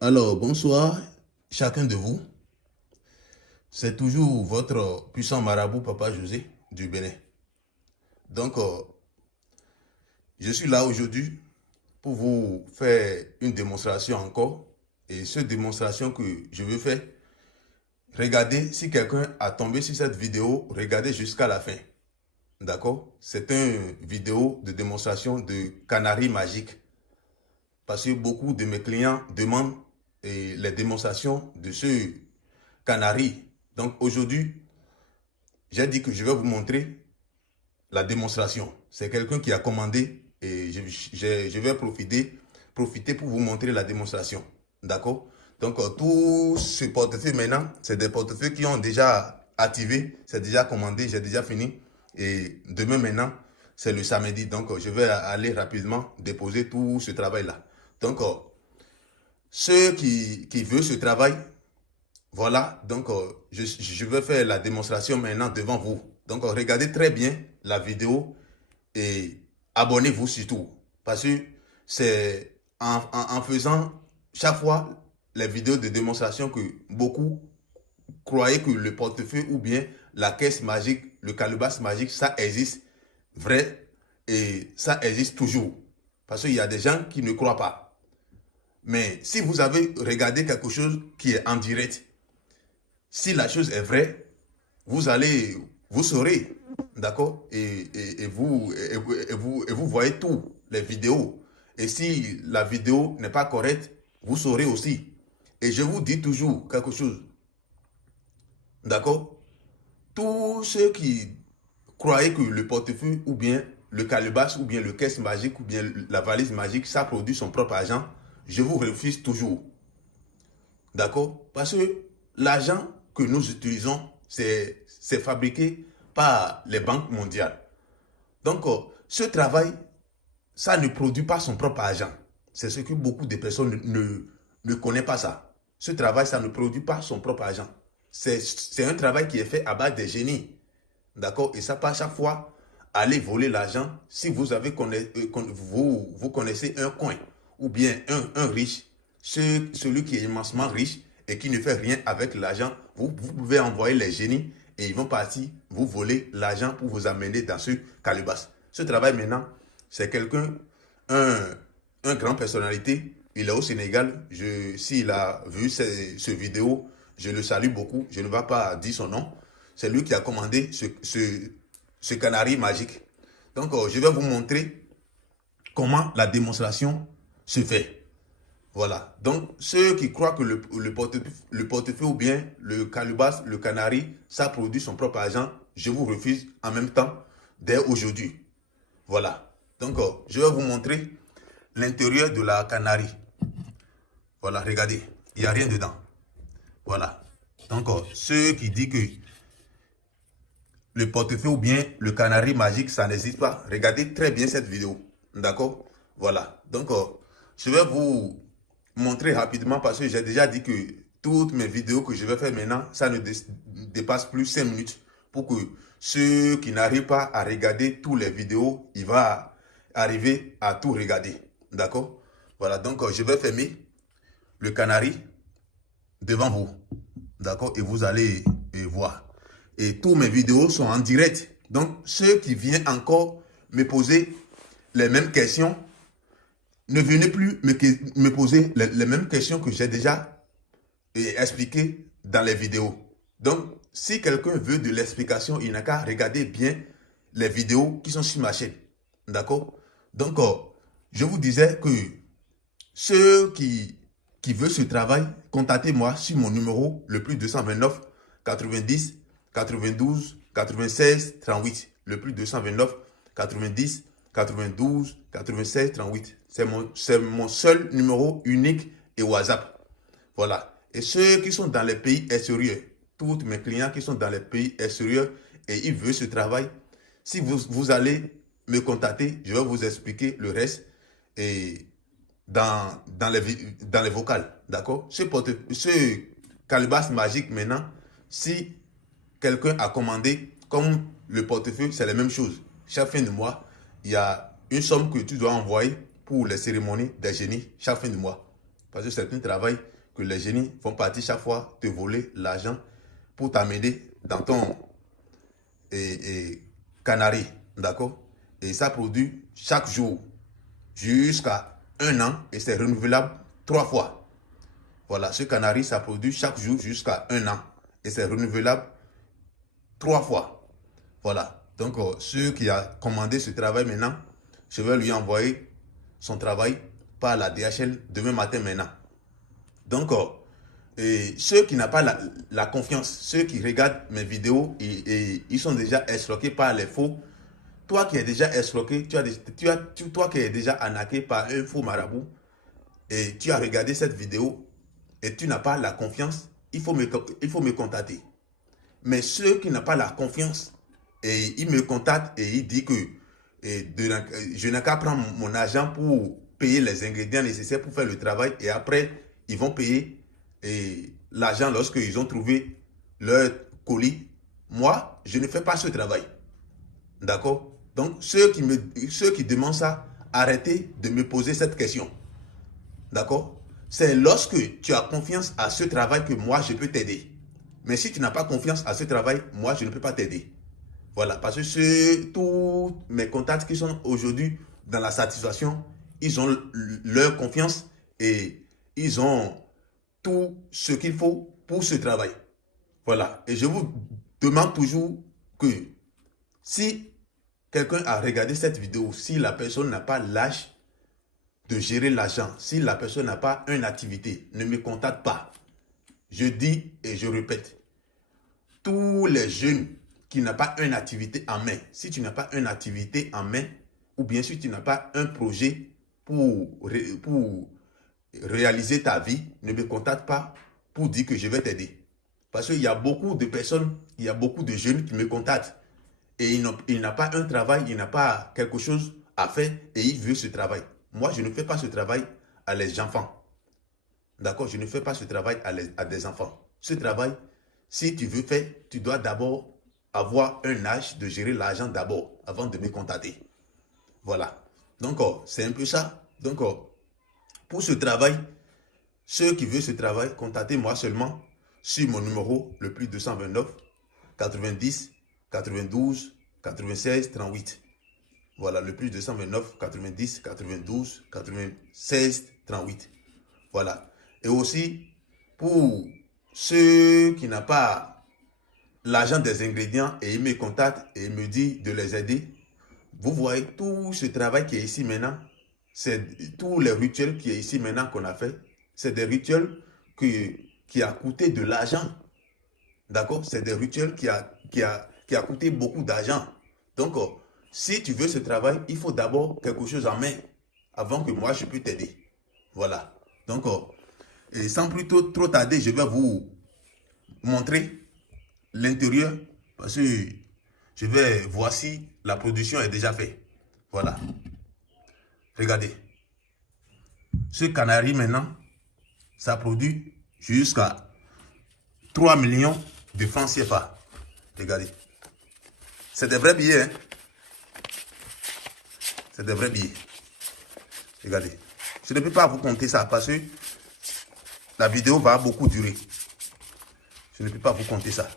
Alors, bonsoir, chacun de vous. C'est toujours votre puissant marabout, Papa José, du Bénin. Donc, je suis là aujourd'hui pour vous faire une démonstration encore. Et cette démonstration que je veux faire, regardez, si quelqu'un a tombé sur cette vidéo, regardez jusqu'à la fin. D'accord? C'est une vidéo de démonstration de canari magique. Parce que beaucoup de mes clients demandent les démonstrations de ce canari. Donc aujourd'hui, j'ai dit que je vais vous montrer la démonstration. C'est quelqu'un qui a commandé et je vais profiter pour vous montrer la démonstration. D'accord? Donc tout ce portefeuille maintenant, c'est des portefeuilles qui ont déjà activé, c'est déjà commandé, j'ai déjà fini. Et demain maintenant, c'est le samedi. Donc je vais aller rapidement déposer tout ce travail-là. Donc ceux qui veulent ce travail, voilà, donc je vais faire la démonstration maintenant devant vous. Donc regardez très bien la vidéo et abonnez-vous surtout. Parce que c'est en faisant chaque fois les vidéos de démonstration que beaucoup croyaient que le portefeuille ou bien la caisse magique, le calebasse magique, ça existe vrai et ça existe toujours. Parce qu'il y a des gens qui ne croient pas. Mais si vous avez regardé quelque chose qui est en direct, si la chose est vraie, vous saurez, d'accord, et vous voyez tout, les vidéos. Et si la vidéo n'est pas correcte, vous saurez aussi. Et je vous dis toujours quelque chose, d'accord. Tous ceux qui croyaient que le portefeuille ou bien le calebasse ou bien le caisse magique ou bien la valise magique, ça produit son propre argent, je vous refuse toujours. D'accord? Parce que l'argent que nous utilisons, c'est fabriqué par les banques mondiales. Donc, ce travail, ça ne produit pas son propre argent. C'est ce que beaucoup de personnes ne connaissent pas ça. Ce travail, ça ne produit pas son propre argent. C'est un travail qui est fait à base des génies. D'accord? Et ça, pas chaque fois aller voler l'argent. Si vous avez vous connaissez un coin ou bien un riche, celui qui est immensement riche et qui ne fait rien avec l'argent, vous pouvez envoyer les génies et ils vont partir vous voler l'argent pour vous amener dans ce calebasse. Ce travail maintenant, c'est quelqu'un, un, un grand personnalité, il est au Sénégal. S'il a vu ce vidéo, je le salue beaucoup. Je ne vais pas dire son nom. C'est lui qui a commandé ce canari magique. Donc, je vais vous montrer comment la démonstration se fait. Voilà. Donc, ceux qui croient que le portefeuille ou bien le calebasse, le canari, ça produit son propre argent, je vous refuse en même temps dès aujourd'hui. Voilà. Donc, je vais vous montrer l'intérieur de la canari. Voilà, regardez. Il n'y a rien dedans. Voilà. Donc, ceux qui disent que le portefeuille ou bien le canari magique, ça n'existe pas. Regardez très bien cette vidéo. D'accord? Voilà. Donc, je vais vous montrer rapidement parce que j'ai déjà dit que toutes mes vidéos que je vais faire maintenant, ça ne dépasse plus 5 minutes pour que ceux qui n'arrivent pas à regarder toutes les vidéos, il va arriver à tout regarder. D'accord? Voilà. Donc, je vais fermer le canari devant vous. D'accord? Et vous allez voir. Et toutes mes vidéos sont en direct. Donc, ceux qui viennent encore me poser les mêmes questions, ne venez plus me poser les mêmes questions que j'ai déjà expliquées dans les vidéos. Donc, si quelqu'un veut de l'explication, il n'a qu'à regarder bien les vidéos qui sont sur ma chaîne. D'accord? Donc, je vous disais que ceux qui veulent ce travail, contactez-moi sur mon numéro le plus 229 90 92 96 38. Le plus 229 90 92 96 38. C'est mon seul numéro unique et WhatsApp. Voilà. Et ceux qui sont dans les pays extérieurs, tous mes clients qui sont dans les pays extérieurs et ils veulent ce travail, si vous allez me contacter, je vais vous expliquer le reste. Et dans les vocales, d'accord? Ce calebasse magique maintenant, si quelqu'un a commandé, comme le portefeuille, c'est la même chose. Chaque fin de mois, il y a une somme que tu dois envoyer pour les cérémonies des génies chaque fin de mois. Parce que c'est un travail que les génies vont partir chaque fois te voler l'argent pour t'amener dans ton canari. D'accord? Et ça produit chaque jour jusqu'à 1 an et c'est renouvelable 3 fois. Voilà, ce canari, ça produit chaque jour jusqu'à 1 an et c'est renouvelable 3 fois. Voilà, donc ceux qui a commandé ce travail maintenant, je vais lui envoyer son travail par la DHL demain matin maintenant. Donc, ceux qui n'ont pas la confiance, ceux qui regardent mes vidéos et ils sont déjà escroqués par les faux. Toi qui es déjà escroqué, toi qui es déjà arnaqué par un faux marabout et tu as regardé cette vidéo et tu n'as pas la confiance, il faut me contacter. Mais ceux qui n'ont pas la confiance et ils me contactent et ils disent que je n'ai qu'à prendre mon argent pour payer les ingrédients nécessaires pour faire le travail et après ils vont payer l'argent lorsqu'ils ont trouvé leur colis. Moi, je ne fais pas ce travail. D'accord? Donc, ceux qui demandent ça, arrêtez de me poser cette question. D'accord? C'est lorsque tu as confiance à ce travail que moi, je peux t'aider. Mais si tu n'as pas confiance à ce travail, moi, je ne peux pas t'aider. Voilà, parce que tous mes contacts qui sont aujourd'hui dans la satisfaction, ils ont leur confiance et ils ont tout ce qu'il faut pour ce travail. Voilà, et je vous demande toujours que si quelqu'un a regardé cette vidéo, si la personne n'a pas l'âge de gérer l'argent, si la personne n'a pas une activité, ne me contacte pas. Je dis et je répète, tous les jeunes qui n'ont pas une activité en main, si tu n'as pas une activité en main, ou bien si tu n'as pas un projet pour réaliser ta vie, ne me contacte pas pour dire que je vais t'aider. Parce qu'il y a beaucoup de personnes, il y a beaucoup de jeunes qui me contactent et il n'a pas un travail, il n'a pas quelque chose à faire et il veut ce travail. Moi, je ne fais pas ce travail à les enfants. D'accord? Je ne fais pas ce travail à des enfants. Ce travail, si tu veux faire, tu dois d'abord avoir un âge de gérer l'argent d'abord, avant de me contacter. Voilà. Donc, c'est un peu ça. Donc, pour ce travail, ceux qui veulent ce travail, contactez-moi seulement sur mon numéro, le plus 229 90 92 96 38. Voilà, le plus 229 90 92 96 38. Voilà. Et aussi, pour ceux qui n'ont pas l'argent des ingrédients et ils me contactent et ils me disent de les aider, vous voyez tout ce travail qui est ici maintenant, c'est tous les rituels qui est ici maintenant qu'on a fait, c'est des rituels qui a coûté de l'argent. D'accord? C'est des rituels qui a coûté beaucoup d'argent. Donc, si tu veux ce travail, il faut d'abord quelque chose en main avant que moi je puisse t'aider. Voilà. Donc, et sans plus trop tarder, je vais vous montrer l'intérieur parce que voici, la production est déjà faite. Voilà. Regardez. Ce canari maintenant, ça produit jusqu'à 3 millions de francs CFA. Regardez. C'est des vrais billets. Hein? C'est des vrais billets. Regardez. Je ne peux pas vous compter ça parce que la vidéo va beaucoup durer. Je ne peux pas vous compter ça.